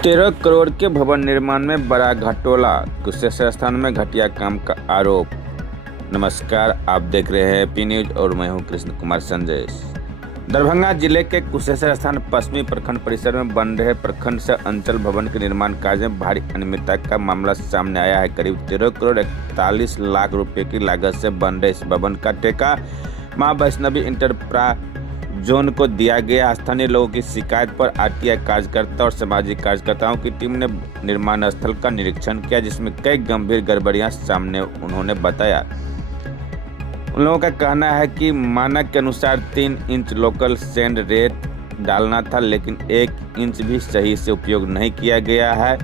13 करोड़ के भवन निर्माण में बड़ा घटोला, कुशेश्वर स्थान में घटिया काम का आरोप। नमस्कार, आप देख रहे हैं पी न्यूज और मैं हूं कृष्ण कुमार संजय। दरभंगा जिले के कुशेश्वर स्थान पश्चिमी प्रखंड परिसर में बन रहे प्रखंड से अंचल भवन के निर्माण कार्य में भारी अनियमितता का मामला सामने आया है। करीब 13 करोड़ 41 लाख रुपए की लागत से बन रहे इस भवन का ठेका मां वैष्णवी इंटरप्राइज जोन को दिया गया। स्थानीय लोगों की शिकायत पर आरटीआई कार्यकर्ता और सामाजिक कार्यकर्ताओं की टीम ने निर्माण स्थल का निरीक्षण किया, जिसमें कई गंभीर गड़बड़ियां सामने उन्होंने बताया। उन लोगों का कहना है कि मानक के अनुसार 3 इंच लोकल सैंड रेत डालना था, लेकिन 1 इंच भी सही से उपयोग नहीं किया गया है।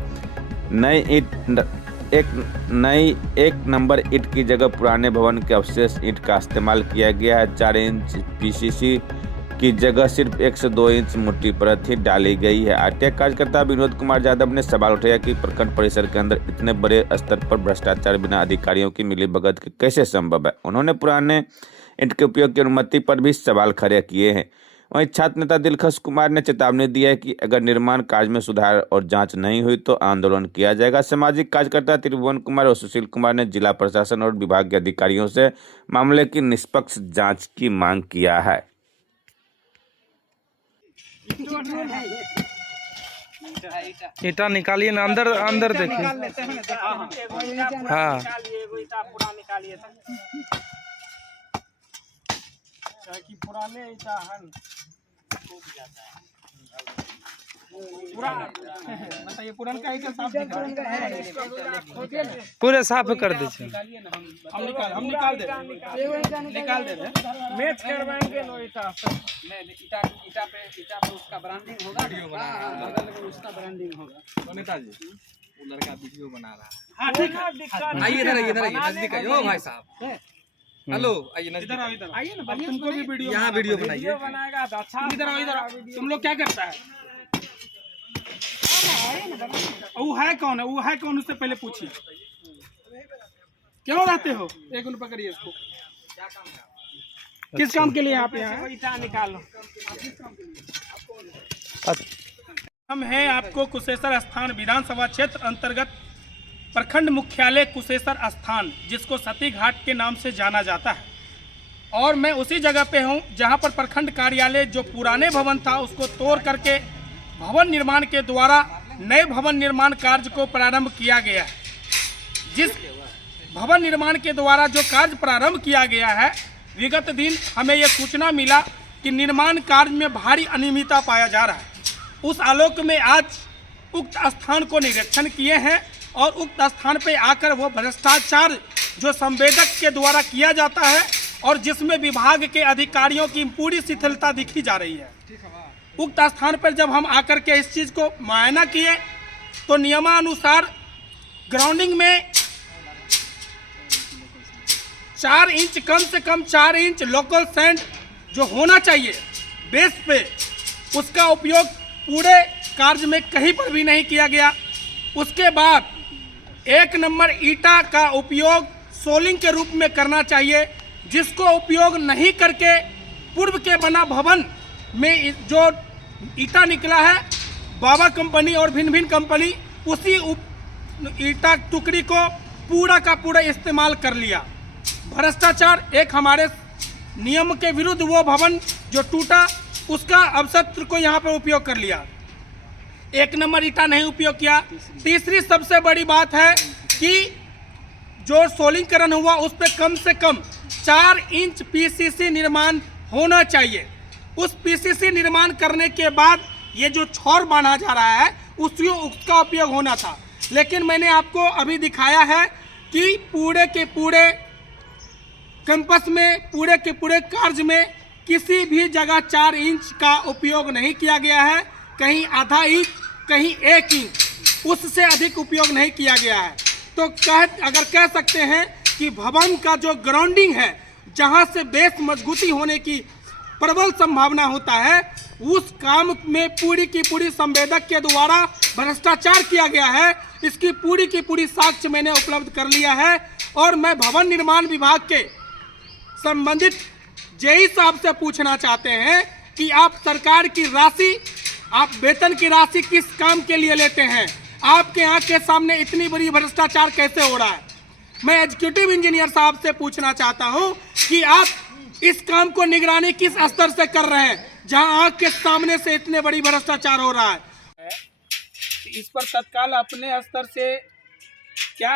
एक नंबर ईंट की जगह पुराने भवन के अवशेष ईंट का इस्तेमाल किया गया है। 4 इंच पीसीसी की जगह सिर्फ 1 से 2 इंच मोटी परत ही डाली गई है। आरटीआई कार्यकर्ता विनोद कुमार यादव ने सवाल उठाया कि प्रखंड परिसर के अंदर इतने बड़े स्तर पर भ्रष्टाचार बिना अधिकारियों की मिलीभगत के कैसे संभव है। उन्होंने पुराने ईंट के उपयोग की अनुमति पर भी सवाल खड़े किए हैं। वहीं छात्र नेता दिलखुश कुमार ने चेतावनी दी है कि अगर निर्माण कार्य में सुधार और जांच नहीं हुई तो आंदोलन किया जाएगा। सामाजिक कार्यकर्ता त्रिभुवन कुमार और सुशील कुमार ने जिला प्रशासन और विभाग के अधिकारियों से मामले की निष्पक्ष जांच की मांग किया है। ईटा निकालिए ना, अंदर अंदर देखिए। हाँ, पुराने ईटा है मतलब ये पुराना ईटा साफ पूरे साफ कर दीजिए। हम निकाल दे मैच करवाएंगे नो ईटा ईटा पे उसका ब्रांडिंग होगा, वीडियो बना उसका ब्रांडिंग होगा। नेताजी वो लड़का वीडियो बना रहा है। हाँ ठीक है, आइए इधर नजदीक आइए। ओ भाई साहब, हेलो, आइए इधर आइए ना। तुमको भी वीडियो यहाँ वीडियो बनाएगा। अच्छा इधर तुम लोग क्या करता है? वो है कौन? उससे पहले पूछिए क्यों रहते हो? एक मिनट पकड़िए इसको। किस काम के लिए यहाँ पे हैं? ईटा निकालो। हम हैं आपको कुशेश्वर स्थान विधानसभा क्षेत्र अंतर्गत प्रखंड मुख्यालय कुशेश्वर स्थान, जिसको सती घाट के नाम से जाना जाता है, और मैं उसी जगह पे हूँ जहाँ पर प्रखंड कार्यालय जो पुराने भवन था उसको तोड़ करके भवन निर्माण के द्वारा नए भवन निर्माण कार्य को प्रारंभ किया गया है। जिस भवन निर्माण के द्वारा जो कार्य प्रारंभ किया गया है, विगत दिन हमें यह सूचना मिला कि निर्माण कार्य में भारी अनियमितता पाया जा रहा है। उस आलोक में आज उक्त स्थान को निरीक्षण किए हैं और उक्त स्थान पे आकर वो भ्रष्टाचार जो संवेदक के द्वारा किया जाता है और जिसमें विभाग के अधिकारियों की पूरी शिथिलता दिखी जा रही है। उक्त स्थान पर जब हम आकर के इस चीज़ को मुआयना किए तो नियमानुसार ग्राउंडिंग में 4 इंच, कम से कम 4 इंच लोकल सैंड जो होना चाहिए बेस पे, उसका उपयोग पूरे कार्य में कहीं पर भी नहीं किया गया। उसके बाद 1 नंबर ईटा का उपयोग सोलिंग के रूप में करना चाहिए, जिसको उपयोग नहीं करके पूर्व के बना भवन में जो ईटा निकला है, बाबा कंपनी और भिन्न भिन्न कंपनी उसी ईटा टुकड़ी को पूरा का पूरा इस्तेमाल कर लिया। भ्रष्टाचार एक हमारे नियम के विरुद्ध वो भवन जो टूटा उसका अवसत्र को यहाँ पर उपयोग कर लिया। 1 नंबर ईटा नहीं उपयोग किया। तीसरी सबसे बड़ी बात है कि जो सोलिंगकरण हुआ उस पर कम से कम 4 इंच पीसीसी निर्माण होना चाहिए। उस पीसीसी निर्माण करने के बाद ये जो छौर बांधा जा रहा है उसका उपयोग होना था, लेकिन मैंने आपको अभी दिखाया है कि पूरे के पूरे कैंपस में, पूरे के पूरे कार्य में किसी भी जगह 4 इंच का उपयोग नहीं किया गया है। कहीं आधा इंच, कहीं 1 इंच, उससे अधिक उपयोग नहीं किया गया है। तो अगर कह सकते हैं कि भवन का जो ग्राउंडिंग है, जहां से बेस मजबूती होने की प्रबल संभावना होता है, उस काम में पूरी की पूरी संवेदक के द्वारा भ्रष्टाचार किया गया है। इसकी पूरी की पूरी साक्ष्य मैंने उपलब्ध कर लिया है और मैं भवन निर्माण विभाग के संबंधित जेई साहब से पूछना चाहते हैं कि आप सरकार की राशि आप वेतन की राशि किस काम के लिए लेते हैं? आपके आंख के सामने इतनी बड़ी भ्रष्टाचार कैसे हो रहा है? मैं एग्जीक्यूटिव इंजीनियर साहब से पूछना चाहता हूं कि आप इस काम को निगरानी किस स्तर से कर रहे हैं जहां आंख के सामने से इतने बड़ी भ्रष्टाचार हो रहा है? इस पर तत्काल अपने स्तर से क्या?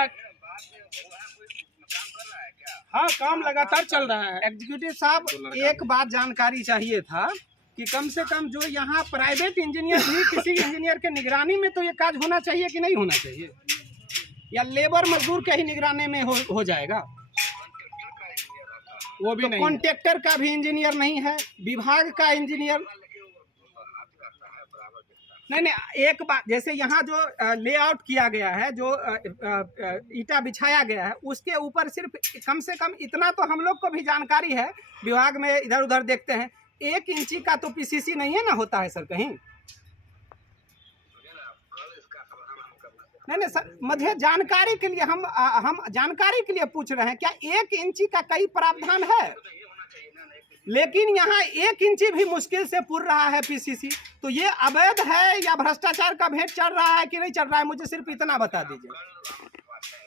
हाँ, काम लगातार चल रहा है। एग्जीक्यूटिव साहब, एक बात जानकारी चाहिए था कि कम से कम जो यहाँ प्राइवेट इंजीनियर भी किसी इंजीनियर के निगरानी में तो ये काज होना चाहिए कि नहीं होना चाहिए, या लेबर मजदूर के ही निगरानी में हो जाएगा? वो भी तो नहीं, कॉन्ट्रैक्टर का भी इंजीनियर नहीं है, विभाग का इंजीनियर नहीं। एक बात, जैसे यहाँ जो लेआउट किया गया है, जो ईंटा बिछाया गया है, उसके ऊपर सिर्फ कम से कम इतना तो हम लोग को भी जानकारी है, विभाग में इधर उधर देखते हैं, 1 इंची का तो पीसीसी नहीं है ना होता है सर कहीं? नहीं सर, मुझे जानकारी के लिए हम जानकारी के लिए पूछ रहे हैं, क्या 1 इंची का कई प्रावधान है? लेकिन यहाँ 1 इंची भी मुश्किल से पुर रहा है पीसीसी। तो ये अवैध है या भ्रष्टाचार का भेंट चल रहा है कि नहीं चल रहा है, मुझे सिर्फ इतना बता दीजिए।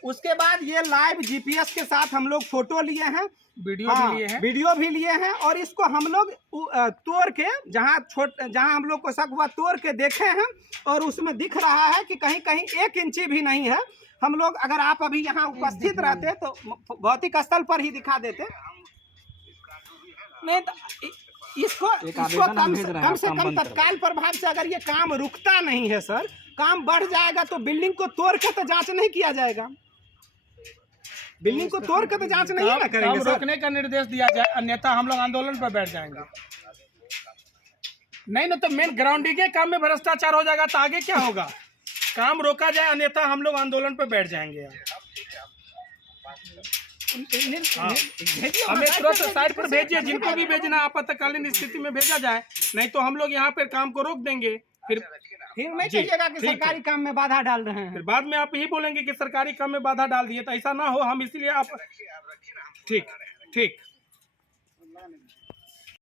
उसके बाद ये लाइव जीपीएस के साथ हम लोग फोटो लिए हैं, वीडियो भी लिए हैं, और इसको हम लोग तोड़ के जहाँ हम लोग को शक हुआ तोड़ के देखे हैं, और उसमें दिख रहा है कि कहीं कहीं 1 इंची भी नहीं है। हम लोग, अगर आप अभी यहाँ उपस्थित रहते तो भौतिक स्थल पर ही दिखा देते। नहीं तो इसको कम से कम तत्काल प्रभाव से अगर ये काम रुकता नहीं है सर, काम बढ़ जाएगा, तो बिल्डिंग को तोड़ के तो जांच नहीं किया जाएगा। बिल्डिंग को तोड़ के तो जांच नहीं ना करेंगे सर। रोकने का निर्देश दिया जाए, अन्यथा हम लोग आंदोलन पर बैठ जाएंगे। नहीं ना, तो मेन ग्राउंडिंग के काम में भ्रष्टाचार हो जाएगा तो आगे क्या होगा? काम रोका जाए, अन्यथा हम लोग आंदोलन पर बैठ जाएंगे। हमें तुरंत साइड पर भेजिए, जिनको भी भेजना आपातकालीन स्थिति में भेजा जाए, नहीं तो हम लोग यहाँ पर काम को रोक देंगे। फिर नहीं कहिएगा कि सरकारी काम में बाधा डाल रहे हैं। फिर बाद में आप यही बोलेंगे कि सरकारी काम में बाधा डाल दिए, तो ऐसा ना हो। हम इसीलिए आप ठीक